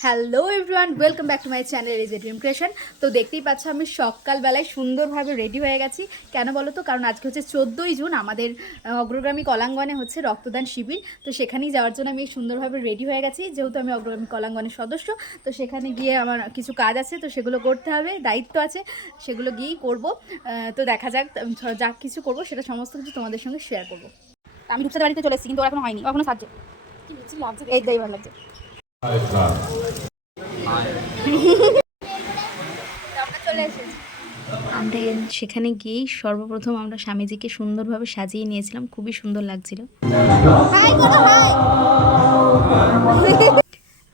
Hello everyone, welcome back to my channel is a dream creation. তো দেখতেই পাচ্ছ আমি সকালবেলায় সুন্দরভাবে রেডি হয়ে গেছি। কেন বলো তো? কারণ আজকে হচ্ছে 14ই জুন, আমাদের অগ্রগামী কলাঙ্গনে হচ্ছে রক্তদান শিবির। তো সেখানেই যাওয়ার জন্য আমি সুন্দরভাবে রেডি হয়ে গেছি, যেহেতু আমি অগ্রগামী কলাঙ্গনের সদস্য। তো সেখানে গিয়ে আমার কিছু কাজ আছে, তো সেগুলো করতে হবে, দায়িত্ব আছে, সেগুলো গিয়েই করব। তো দেখা যাক, যা কিছু করব সেটা সমস্ত কিছু তোমাদের সঙ্গে শেয়ার করবো। আমি রূপসাদের বাড়িতে চলে এসেছি, কিন্তু ওর এখনো হয়নি, এখনো সাজছে। এই দাই ভালো লাগছে। আমরা সেখানে গিয়েই সর্বপ্রথম আমরা স্বামীজিকে সুন্দরভাবে সাজিয়ে নিয়েছিলাম, খুবই সুন্দর লাগছিল।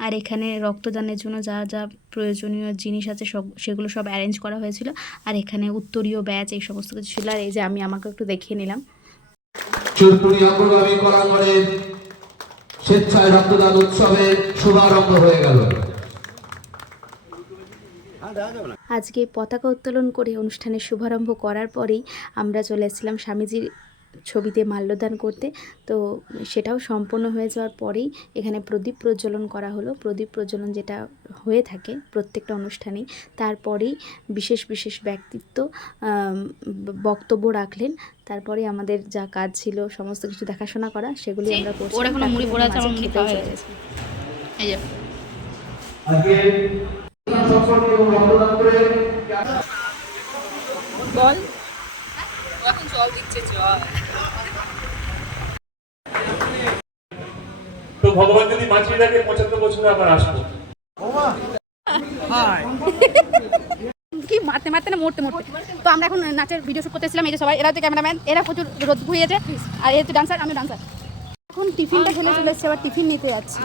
আর এখানে রক্তদানের জন্য যা যা প্রয়োজনীয় জিনিস আছে সেগুলো সব অ্যারেঞ্জ করা হয়েছিল। আর এখানে উত্তরীয় ব্যাচ এই সমস্ত কিছু ছিল। আর এই যে আমি আমাকে একটু দেখিয়ে নিলাম। চুরপুরি অগ্রগামী কলাঙ্গনের স্বেচ্ছায় রক্তদান উৎসবের শুভারম্ভ হয়ে গেল। আজকে পতাকা উত্তোলন করে অনুষ্ঠানের শুভারম্ভ করার পরেই আমরা চলে এসেছিলাম স্বামীজির ছবিতে মাল্যদান করতে। তো সেটাও সম্পন্ন হয়ে যাওয়ার পরেই এখানে প্রদীপ প্রজ্বলন করা হলো। প্রদীপ প্রজ্বলন যেটা হয়ে থাকে প্রত্যেকটা অনুষ্ঠানেই, তারপরেই বিশেষ বিশেষ ব্যক্তিত্ব বক্তব্য রাখলেন। তারপরে আমাদের যা কাজ ছিল সমস্ত কিছু দেখাশোনা করা, সেগুলি আমরা করছি। বল এখন জল দিচ্ছে, জল। তো ভগবান যদি বাঁচিয়ে রাখে 75 বছরে আবার আসবো। কি মারতে মারতে না মরতে মরতে। তো আমরা এখন নাচের ভিডিও শুট করতেছিলাম। এই যে সবাই, এরা হচ্ছে ক্যামেরাম্যান, এরা প্রচুর রোদ ভুইয়েছে, আর এই হচ্ছে ডান্সার, আমি ডান্সার। এখন টিফিনটা খেলে চলে এসেছি, আবার টিফিন নিতে যাচ্ছি।